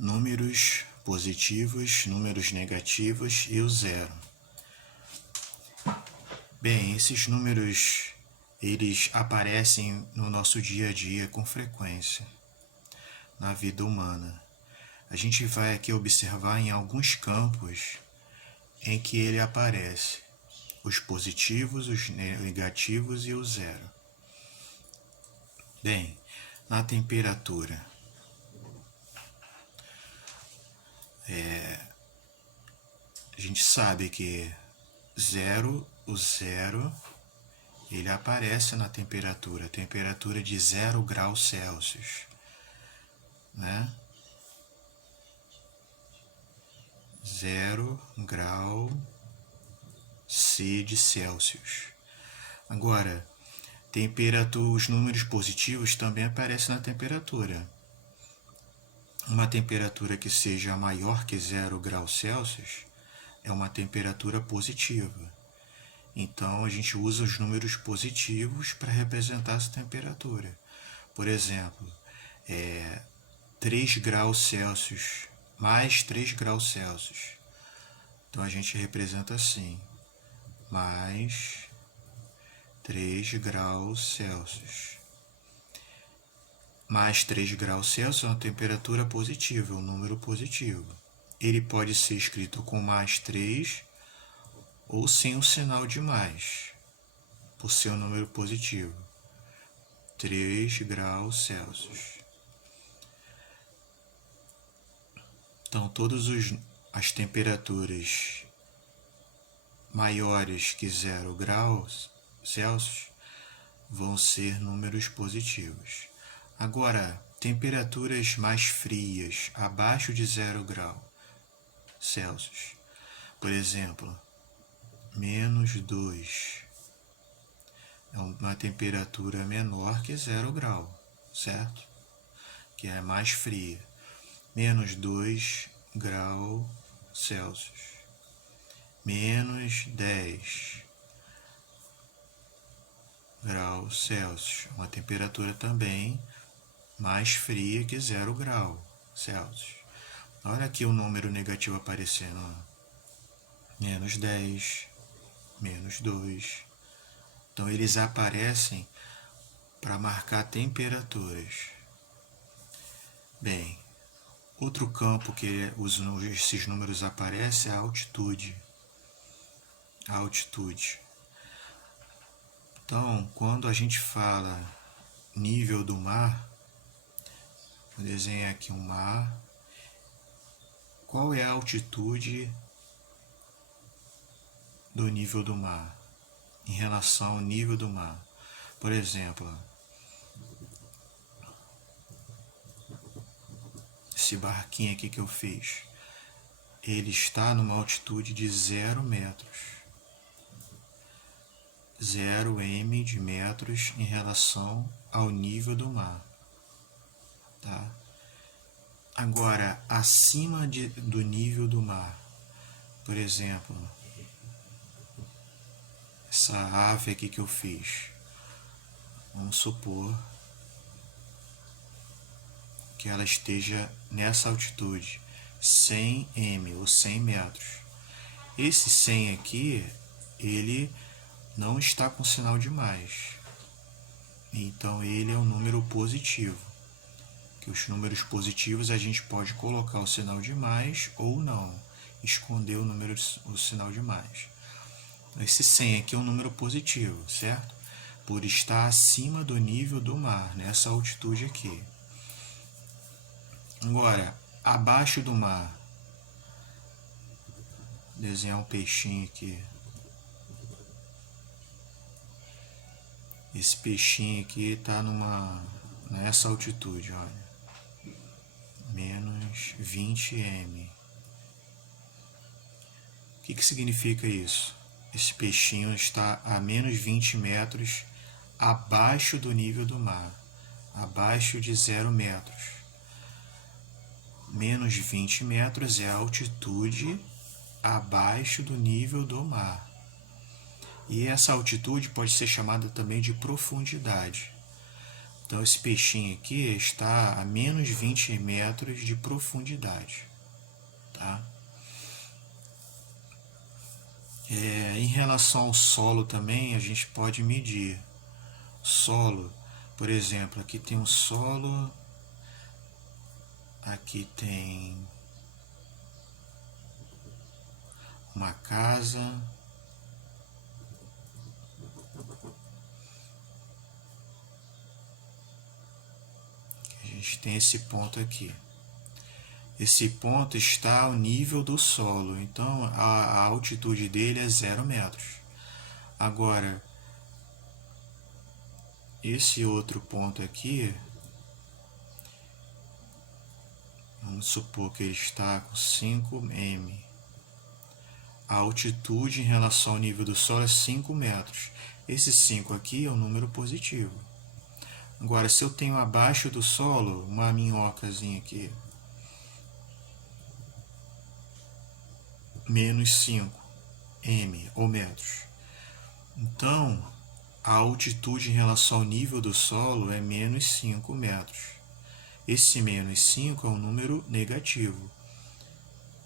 números positivos, números negativos e o zero. Bem, esses números, eles aparecem no nosso dia a dia com frequência, na vida humana. A gente vai aqui observar em alguns campos em que ele aparece, os positivos, os negativos e o zero. Bem, na temperatura, a gente sabe que o zero, ele aparece na temperatura de 0 graus Celsius, né? 0 grau C de Celsius. Agora, os números positivos também aparecem na temperatura. Uma temperatura que seja maior que 0 graus Celsius é uma temperatura positiva. Então, a gente usa os números positivos para representar essa temperatura. Por exemplo, 3 graus Celsius mais 3 graus Celsius. Então, a gente representa assim, mais 3 graus Celsius. Mais 3 graus Celsius é uma temperatura positiva, um número positivo. Ele pode ser escrito com mais 3 ou sem o sinal de mais, por ser um número positivo. 3 graus Celsius. Então, todas as temperaturas maiores que 0 graus Celsius vão ser números positivos. Agora, temperaturas mais frias, abaixo de 0 grau Celsius, por exemplo, -2, é uma temperatura menor que 0 grau, certo? Que é mais fria. -2 graus Celsius. -10 graus Celsius. Uma temperatura também mais fria que 0 grau Celsius. Olha aqui o número negativo aparecendo. -10, -2. Então, eles aparecem para marcar temperaturas. Bem, outro campo que esses números aparecem é a altitude. A altitude. Então, quando a gente fala nível do mar, vou desenhar aqui um mar. Qual é a altitude do nível do mar em relação ao nível do mar? Por exemplo, esse barquinho aqui que eu fiz, ele está numa altitude de 0 metros. 0 m de metros em relação ao nível do mar. Tá? Agora, acima do nível do mar, por exemplo, essa ave aqui que eu fiz, vamos supor que ela esteja nessa altitude, 100 m ou 100 metros. Esse 100 aqui, ele não está com sinal de mais. Então, ele é um número positivo. Que os números positivos a gente pode colocar o sinal de mais ou não, esconder o sinal de mais. Esse 100 aqui é um número positivo, certo? Por estar acima do nível do mar, nessa altitude aqui. Agora, abaixo do mar, vou desenhar um peixinho aqui. Esse peixinho aqui está nessa altitude, olha. -20 m. O que significa isso? Esse peixinho está a -20 metros abaixo do nível do mar, abaixo de 0 metros. -20 metros é a altitude abaixo do nível do mar. E essa altitude pode ser chamada também de profundidade. Então esse peixinho aqui está a menos 20 metros de profundidade. Tá? Em relação ao solo também, a gente pode medir. Solo, por exemplo, aqui tem um solo, aqui tem uma casa, a gente tem esse ponto aqui. Esse ponto está ao nível do solo, então a altitude dele é 0 metros. Agora, esse outro ponto aqui, vamos supor que ele está com 5m. A altitude em relação ao nível do solo é 5 metros. Esse 5 aqui é um número positivo. Agora, se eu tenho abaixo do solo uma minhocazinha aqui, menos 5m ou metros. Então, a altitude em relação ao nível do solo é menos 5 metros. Esse menos 5 é um número negativo,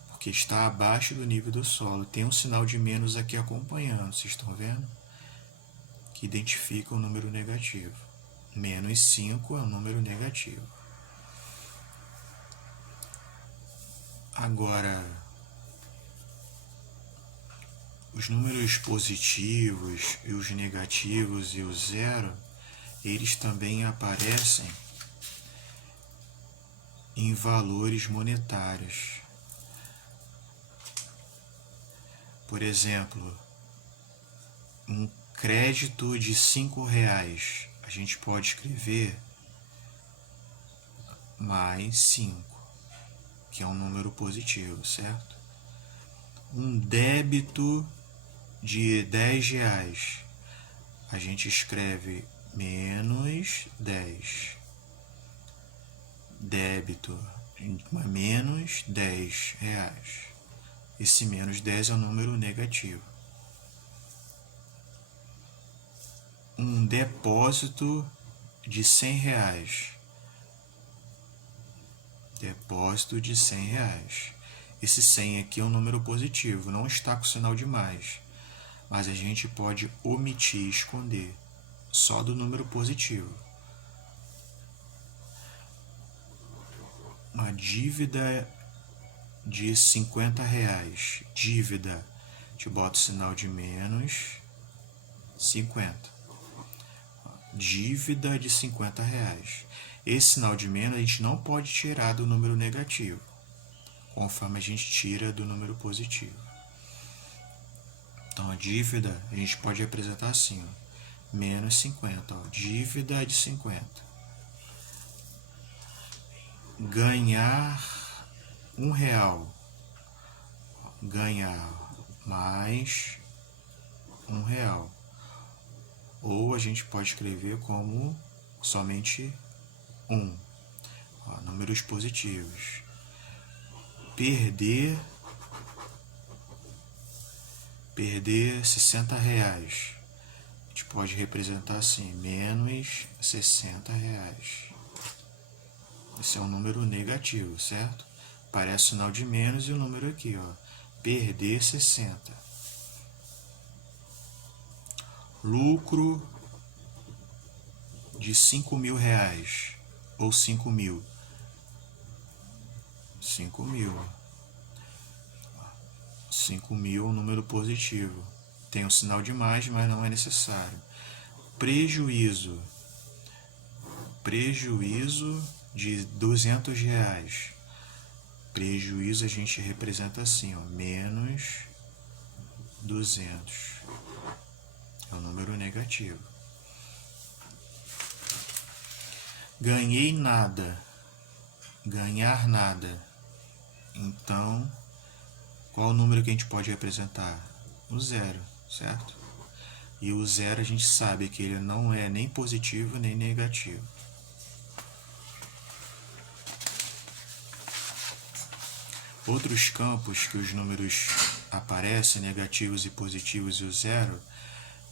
porque está abaixo do nível do solo. Tem um sinal de menos aqui acompanhando, vocês estão vendo? Que identifica o número negativo. Menos 5 é um número negativo. Agora, os números positivos e os negativos e o zero, eles também aparecem em valores monetários. Por exemplo, um crédito de R$5, a gente pode escrever mais 5, que é um número positivo, certo? Um débito de R$10, a gente escreve menos 10. Débito menos R$10. Esse menos 10 é um número negativo. Um depósito de R$100. Depósito de R$100. Esse 100 aqui é um número positivo, não está com sinal de mais. Mas a gente pode omitir, esconder, só do número positivo. Uma dívida de R$50. Dívida, a gente bota o sinal de menos 50. Dívida de R$50. Esse sinal de menos a gente não pode tirar do número negativo, conforme a gente tira do número positivo. Então a dívida a gente pode representar assim, ó, menos 50. Ó, dívida de 50. Ganhar R$1. Ganhar mais R$1. Ou a gente pode escrever como somente 1. Ó, números positivos. Perder R$60. A gente pode representar assim, menos R$60. Esse é um número negativo, certo? Parece o sinal de menos e o número aqui, ó. Perder 60. Lucro de R$5.000 ou 5.000. 5.000. 5.000 é um número positivo. Tem um sinal de mais, mas não é necessário. Prejuízo. Prejuízo de R$200. Prejuízo a gente representa assim, ó, menos 200. É um número negativo. Ganhei nada. Ganhar nada. Então, qual o número que a gente pode representar? O zero, certo? E o zero a gente sabe que ele não é nem positivo nem negativo. Outros campos que os números aparecem, negativos e positivos, e o zero,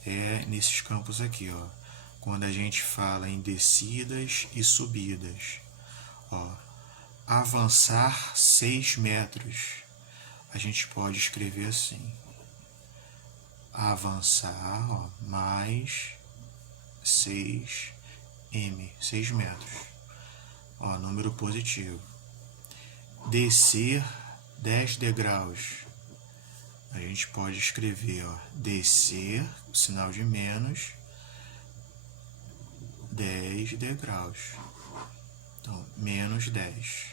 é nesses campos aqui, ó. quando a gente fala em descidas e subidas. Ó, avançar 6 metros. A gente pode escrever assim. Avançar, ó, mais 6m, 6 metros. Ó, número positivo. Descer 10 degraus. A gente pode escrever, ó, descer, sinal de menos, 10 degraus. Então, menos 10,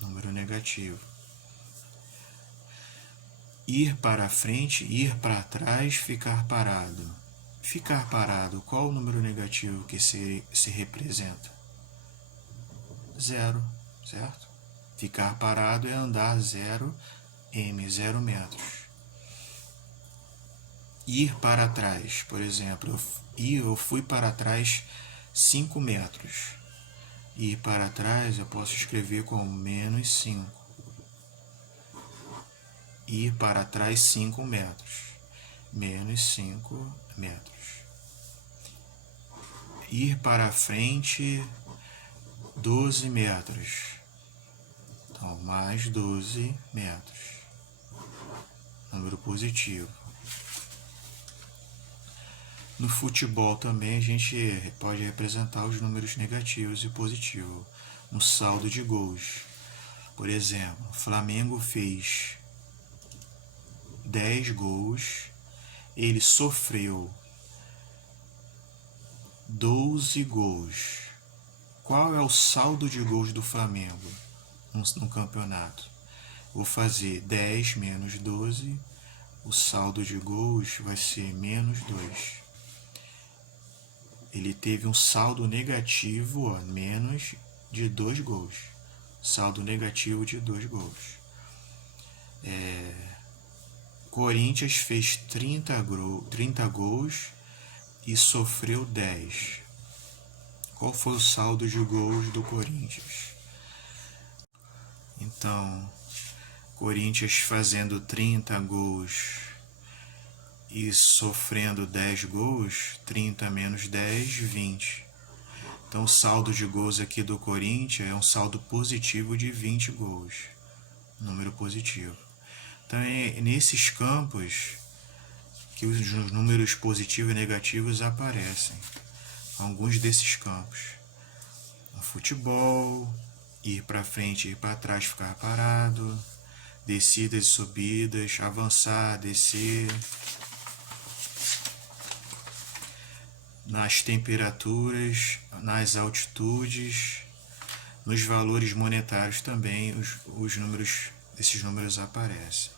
número negativo. Ir para frente, ir para trás, ficar parado. Ficar parado, qual o número negativo que se representa? 0, certo? Ficar parado é andar 0 metros. Ir para trás, por exemplo, eu fui para trás 5 metros. Ir para trás eu posso escrever como menos 5. Ir para trás 5 metros. Menos 5 metros. Ir para frente 12 metros. Então, mais 12 metros. Número positivo. No futebol também a gente pode representar os números negativos e positivos. Um saldo de gols. Por exemplo, o Flamengo fez 10 gols, ele sofreu 12 gols. Qual é o saldo de gols do Flamengo no campeonato? Vou fazer 10 menos 12, o saldo de gols vai ser menos 2. Ele teve um saldo negativo, ó, menos de 2 gols. Saldo negativo de 2 gols. Corinthians fez 30 gols e sofreu 10. Qual foi o saldo de gols do Corinthians? Então, Corinthians fazendo 30 gols e sofrendo 10 gols, 30 menos 10, 20. Então, o saldo de gols aqui do Corinthians é um saldo positivo de 20 gols. Número positivo. Então, é nesses campos que os números positivos e negativos aparecem. Alguns desses campos. No futebol, ir para frente, ir para trás, ficar parado. Descidas e subidas, avançar, descer. Nas temperaturas, nas altitudes, nos valores monetários também esses números aparecem.